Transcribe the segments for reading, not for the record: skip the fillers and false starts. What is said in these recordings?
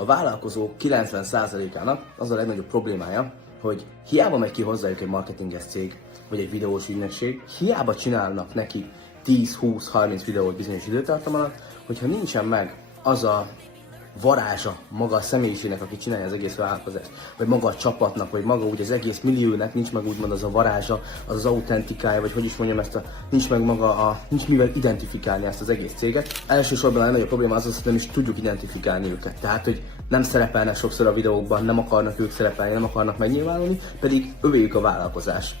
A vállalkozók 90%-ának az a legnagyobb problémája, hogy hiába megy ki hozzájuk egy marketinges cég, vagy egy videós ügynökség, hiába csinálnak neki 10-20-30 videót bizonyos időtartam alatt, hogyha nincsen meg az a varázsa maga a személyiségnek, aki csinálja az egész vállalkozást, vagy maga a csapatnak, vagy maga úgy az egész milliónek nincs meg úgymond az a varázsa, az autentikája, vagy hogy is mondjam ezt nincs meg maga nincs mivel identifikálni ezt az egész céget. Elsősorban a legnagyobb probléma az, hogy nem is tudjuk identifikálni őket. Tehát, hogy nem szerepelnek sokszor a videókban, nem akarnak ők szerepelni, nem akarnak megnyilvánulni, pedig övéjük a vállalkozás.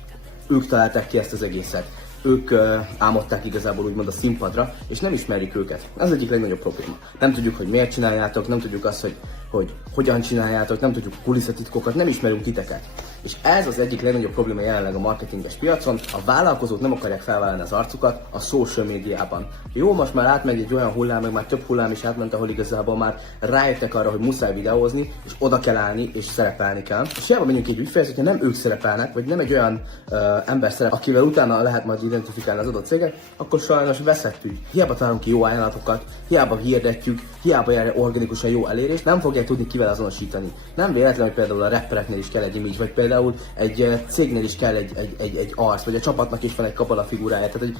Ők találták ki ezt az egészet. Ők álmodták igazából úgymond a színpadra, és nem ismerjük őket. Ez egyik legnagyobb probléma. Nem tudjuk, hogy miért csináljátok, nem tudjuk azt, hogy hogyan csináljátok, nem tudjuk kulisszatitkokat, nem ismerünk titeket. És ez az egyik legnagyobb probléma jelenleg a marketinges piacon. A vállalkozók nem akarják felvállalni az arcukat a social médiában. Jó, most már átmegy egy olyan hullám, meg már több hullám is átment, ahol igazából már rájöttek arra, hogy muszáj videózni, és oda kell állni, és szerepelni kell. És hiába menjünk egy ügyfélhez, hogyha nem ők szerepelnek, vagy nem egy olyan ember szerep, akivel utána lehet majd identifikálni az adott céget, akkor sajnos veszettük. Hiába találunk ki jó ajánlatokat, hiába hirdetjük, hiába jár organikusan jó elérés, nem fogják tudni kivel azonosítani. Nem véletlen, hogy például a rappereknél is kell egy image, vagy például egy cégnél is kell egy arc, vagy a csapatnak is van egy kapala figurája. Tehát, hogy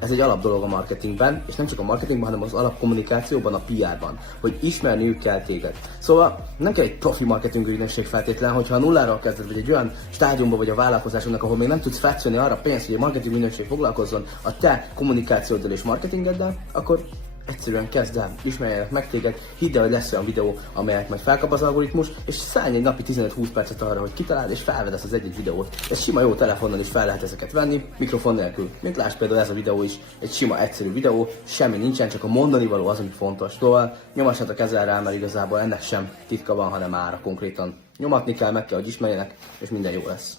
ez egy alap dolog a marketingben, és nem csak a marketingben, hanem az alapkommunikációban, a PR-ban, hogy ismerniük kell téged. Szóval nem kell egy profi marketing ügynökség feltétlen, hogyha a nulláról kezded, vagy egy olyan stádiumban vagy a vállalkozásodnak, ahol még nem tudsz fetszölni arra pénzt, hogy a marketing ügynökség foglalkozzon a te kommunikációddal és marketingeddel, akkor egyszerűen kezd el, ismerjenek meg téged, hidd el, hogy lesz olyan videó, amelyet majd felkap az algoritmus, és szállj egy napi 15-20 percet arra, hogy kitaláld és felvedd ezt az egy videót. Ez sima jó telefonnal is fel lehet ezeket venni, mikrofon nélkül. Mint lásd például ez a videó is, egy sima egyszerű videó, semmi nincsen, csak a mondani való az, ami fontos. Szóval nyomassatok ezzel rá, mert igazából ennek sem titka van, hanem ára konkrétan. Nyomatni kell, meg kell, hogy ismerjenek, és minden jó lesz.